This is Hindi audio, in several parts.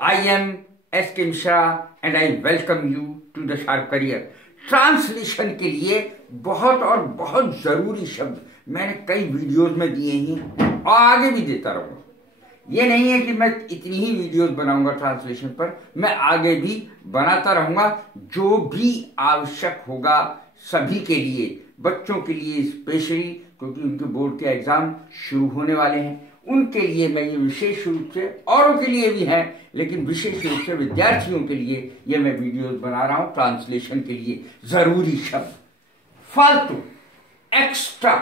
I am S.K. Mishra and I welcome you to the Sharp Career. Translation के लिए बहुत और बहुत जरूरी शब्द मैंने कई वीडियोस में दिए हैं और आगे भी देता रहूंगा। ये नहीं है कि मैं इतनी ही वीडियोस बनाऊंगा ट्रांसलेशन पर, मैं आगे भी बनाता रहूंगा जो भी आवश्यक होगा सभी के लिए, बच्चों के लिए स्पेशली, क्योंकि उनके बोर्ड के एग्जाम शुरू होने वाले हैं। उनके लिए मैं ये विशेष रूप से, औरों के लिए भी है लेकिन विशेष रूप से विद्यार्थियों के लिए ये मैं वीडियोस बना रहा हूं ट्रांसलेशन के लिए। जरूरी शब्द फालतू, extra,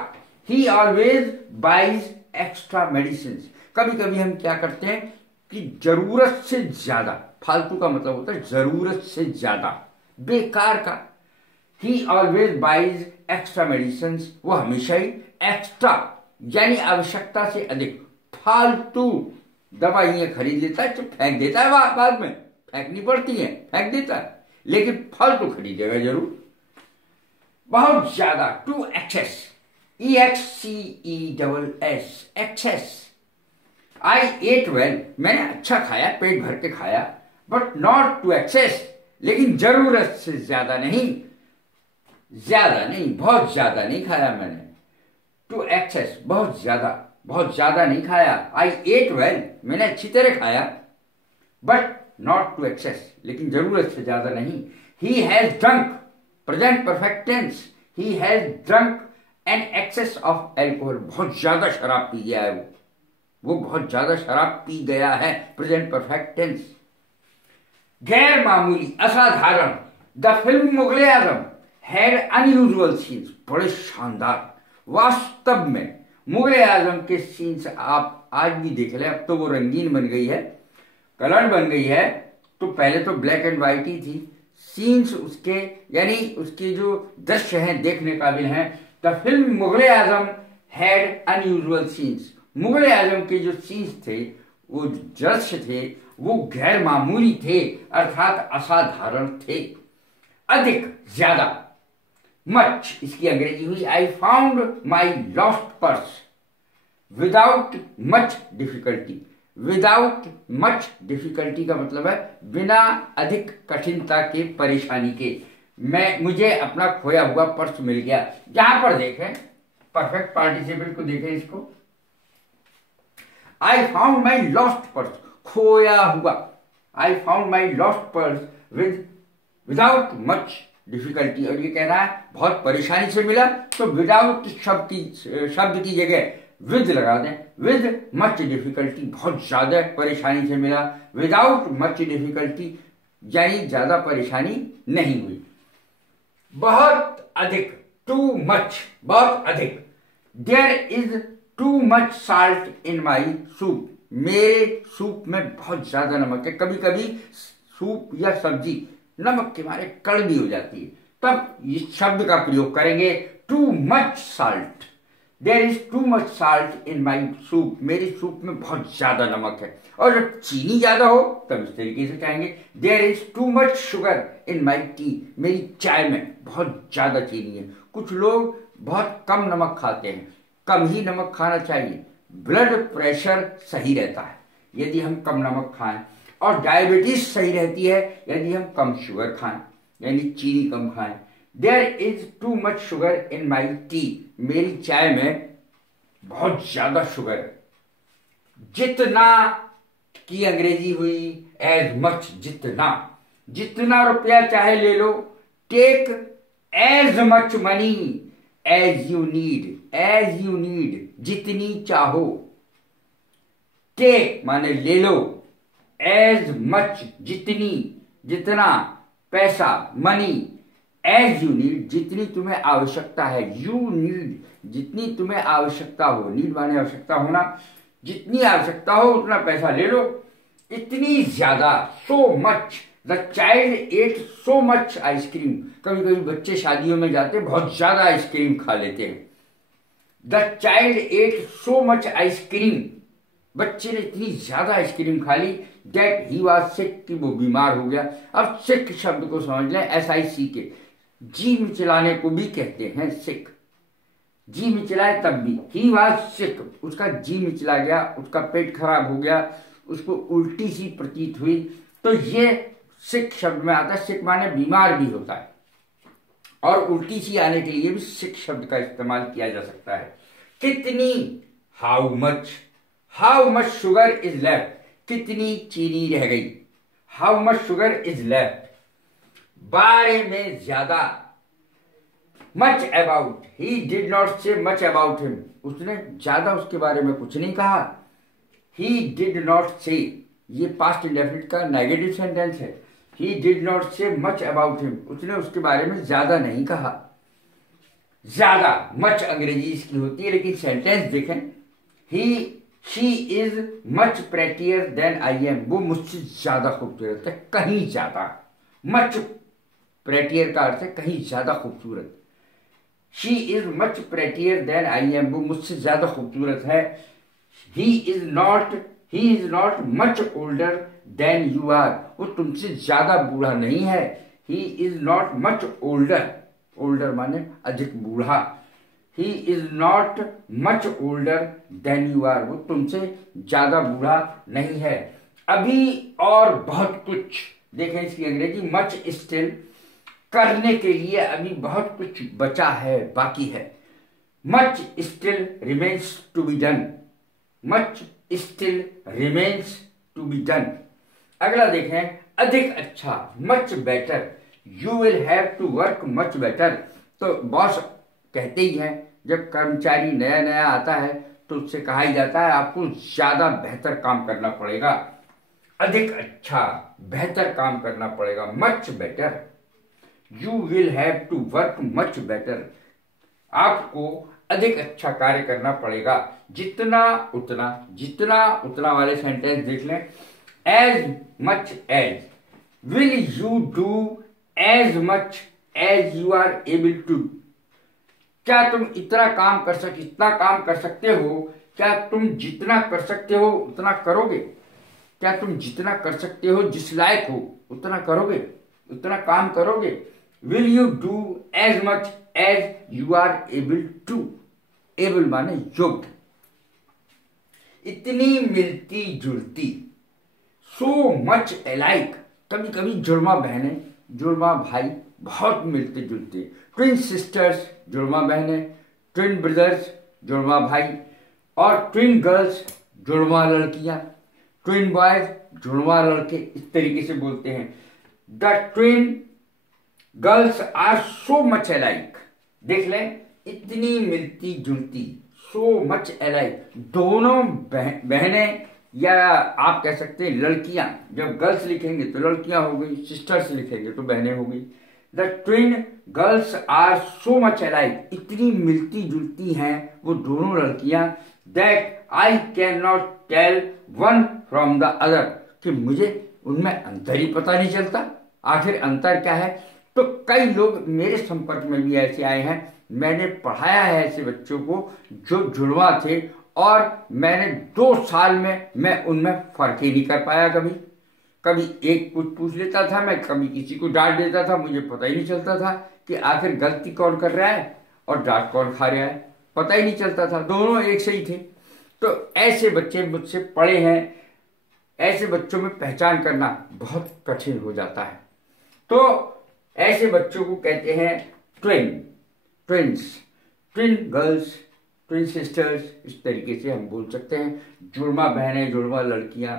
he always buys extra medicine. कभी कभी हम क्या करते हैं कि जरूरत से ज्यादा, फालतू का मतलब होता है जरूरत से ज्यादा, बेकार का। He always buys extra medicine, वो हमेशा ही एक्स्ट्रा यानी आवश्यकता से अधिक फालतू दवाइयां खरीद लेता है, फेंक देता है, बाद में फेंकनी पड़ती है, फेंक देता है, लेकिन फालतू खरीदेगा जरूर। बहुत ज्यादा, too excess, EXCESS, excess. I ate well, मैंने अच्छा खाया, पेट भर के खाया, बट नॉट टू एक्सेस, लेकिन जरूरत से ज्यादा नहीं, बहुत ज्यादा नहीं खाया मैंने। टू एक्सेस, बहुत ज्यादा नहीं खाया। आई एट वेल, मैंने अच्छी तरह खाया, बट नॉट टू एक्सेस, लेकिन जरूरत से ज्यादा नहीं। He has drunk, present perfect tense, he has drunk an excess of alcohol, बहुत ज्यादा शराब पी गया है वो बहुत ज्यादा शराब पी गया है, प्रेजेंट परफेक्ट टेंस। गैर मामूली, असाधारण, the film Mughal-e Azam had unusual scenes, बड़े शानदार। वास्तव में मुगले आजम के सीन्स आप आज भी देख लें, अब तो वो रंगीन बन गई है, कलर बन गई है, तो पहले तो ब्लैक एंड व्हाइट ही थी। सीन्स उसके यानी उसके जो दृश्य हैं देखने काबिल हैं। The film Mughal-e Azam had unusual scenes, Mughal-e Azam के जो सीन्स थे, वो दृश्य थे, वो गैर मामूली थे, अर्थात असाधारण थे। अधिक, ज्यादा, मच, इसकी अंग्रेजी हुई I found my lost purse without much difficulty. Without much difficulty का मतलब है बिना अधिक कठिनता के, परेशानी के, मुझे अपना खोया हुआ पर्स मिल गया। यहां पर देखें, परफेक्ट पार्टिसिपल को देखें इसको, I found my lost purse, खोया हुआ, I found my lost purse without much difficulty. और ये कह रहा है बहुत परेशानी से मिला, तो विदाउट शब्द की जगह विद लगा दें, विद मच डिफिकल्टी, बहुत ज्यादा परेशानी से मिला, विदाउट मच डिफिकल्टी यानी ज्यादा परेशानी नहीं हुई। बहुत अधिक, टू मच, बहुत अधिक। There is too much salt in my soup, मेरे सूप में बहुत ज्यादा नमक है। कभी कभी सूप या सब्जी नमक के मारे कड़वी हो जाती है, तब इस शब्द का प्रयोग करेंगे, too much salt. There is too much salt in my soup, मेरी सूप में बहुत ज्यादा नमक है। और जब चीनी ज्यादा हो तब इस तरीके से कहेंगे, there is too much sugar in my tea, मेरी चाय में बहुत ज्यादा चीनी है। कुछ लोग बहुत कम नमक खाते हैं, कम ही नमक खाना चाहिए, ब्लड प्रेशर सही रहता है यदि हम कम नमक खाएं, और डायबिटीज सही रहती है यदि हम कम शुगर खाएं, यानी चीनी कम खाएं। There is too much sugar in my tea, मेरी चाय में बहुत ज्यादा शुगर है। जितना की अंग्रेजी हुई एज मच, जितना रुपया चाहे ले लो। Take as much money as you need, जितनी चाहो। टेक माने ले लो, एज मच जितना पैसा, मनी, एज यू नीड, जितनी तुम्हें आवश्यकता है, यू नीड, जितनी तुम्हें आवश्यकता हो, नीड माने आवश्यकता होना, जितनी आवश्यकता हो उतना पैसा ले लो, इतनी ज्यादा। So much, the child at so much ice cream, कभी कभी बच्चे शादियों में जाते बहुत ज्यादा आइसक्रीम खा लेते हैं। The child at so much ice cream, बच्चे ने इतनी ज्यादा आइसक्रीम खा ली, दैट ही वाज सिक, कि वो बीमार हो गया। अब सिक शब्द को समझ लें, SICK, जी मिचलाने को भी कहते हैं सिक, जी मिचलाए तब भी। ही वाज सिक, उसका जी मिचला गया, उसका पेट खराब हो गया, उसको उल्टी सी प्रतीत हुई, तो ये सिक शब्द में आता है। सिक माने बीमार भी होता है, और उल्टी सी आने के लिए भी सिक शब्द का इस्तेमाल किया जा सकता है। कितनी, how much, how much sugar is left, कितनी चीनी रह गई, how much sugar is left. बारे में ज्यादा, much about, he did not से मच अबाउट हिम, उसने ज्यादा उसके बारे में कुछ नहीं कहा। ही डिड नॉट से, ये पास्ट इंडेफिनिट का नेगेटिव सेंटेंस है। ही डिड नॉट से मच अबाउट हिम, उसने उसके बारे में ज्यादा नहीं कहा। ज्यादा, मच अंग्रेजी इसकी होती है, लेकिन सेंटेंस देखें, he she is much prettier than I am, वो मुझसे ज्यादा खूबसूरत है, कहीं ज्यादा। मच प्रेटियर का अर्थ है कहीं ज्यादा खूबसूरत। She is much prettier than I am, वो मुझसे ज्यादा खूबसूरत है। He is not much older than you are, वो तुमसे ज्यादा बूढ़ा नहीं है। He is not much older, older माने अधिक बूढ़ा। He is not much older than you are, वो तुमसे ज्यादा बूढ़ा नहीं है। अभी और बहुत कुछ, देखें इसकी अंग्रेजी, मच स्टिल, करने के लिए अभी बहुत कुछ बचा है, बाकी है। Much still remains to be done, much still remains to be done. अगला देखें, अधिक अच्छा, much better, you will have to work much better. तो बॉस कहते ही हैं, जब कर्मचारी नया नया आता है तो उससे कहा ही जाता है आपको ज्यादा बेहतर काम करना पड़ेगा, अधिक अच्छा, बेहतर काम करना पड़ेगा, much better. You will have to work much better, आपको अधिक अच्छा कार्य करना पड़ेगा। जितना उतना, जितना उतना वाले सेंटेंस देख लें। As much as, will you do as much as you are able to, क्या तुम इतना काम कर सकते हो, क्या तुम जितना कर सकते हो उतना करोगे, क्या तुम जितना कर सकते हो, जिस लायक हो उतना करोगे, उतना काम करोगे। Will you do as much as you are able to, able माने योग्य। इतनी मिलती जुलती, सो मच अलाइक, कभी कभी जुड़वा बहनें, जुड़वा भाई बहुत मिलते जुलते। ट्विन सिस्टर्स, जुड़वा बहनें, ट्विन ब्रदर्स, जुड़वा भाई, और ट्विन गर्ल्स, जुड़वा लड़कियां, ट्विन बॉयज, जुड़वा लड़के, इस तरीके से बोलते हैं। The twin girls are so much alike, देख लें, इतनी मिलती जुलती, सो मच अलाइक, दोनों बहनें, या आप कह सकते हैं लड़कियां, जब गर्ल्स लिखेंगे तो लड़कियां हो गई, सिस्टर्स लिखेंगे तो बहनें हो गई। The twin girls are so much alike, इतनी मिलती जुलती हैं वो दोनों लड़कियां, that I can not tell one from the other, कि मुझे उनमें अंतर ही पता नहीं चलता। आखिर अंतर क्या है? तो कई लोग मेरे संपर्क में भी ऐसे आए हैं, मैंने पढ़ाया है ऐसे बच्चों को जो जुड़वा थे, और मैंने 2 साल में मैं उनमें फर्क ही नहीं कर पाया। कभी कभी एक कुछ पूछ लेता था मैं, कभी किसी को डांट देता था, मुझे पता ही नहीं चलता था कि आखिर गलती कौन कर रहा है और डांट कौन खा रहा है, पता ही नहीं चलता था, दोनों एक से ही थे। तो ऐसे बच्चे मुझसे पढ़े हैं, ऐसे बच्चों में पहचान करना बहुत कठिन हो जाता है। तो ऐसे बच्चों को कहते हैं twins, twin girls, twin sisters, इस तरीके से हम बोल सकते हैं। जुड़वा बहनें, जुड़वा लड़कियां,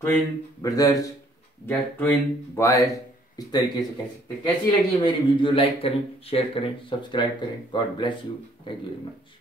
ट्विन ब्रदर्स या ट्विन बॉयज, इस तरीके से कह सकते हैं। कैसी लगी मेरी वीडियो? लाइक करें, शेयर करें, सब्सक्राइब करें। God bless you, thank you very much.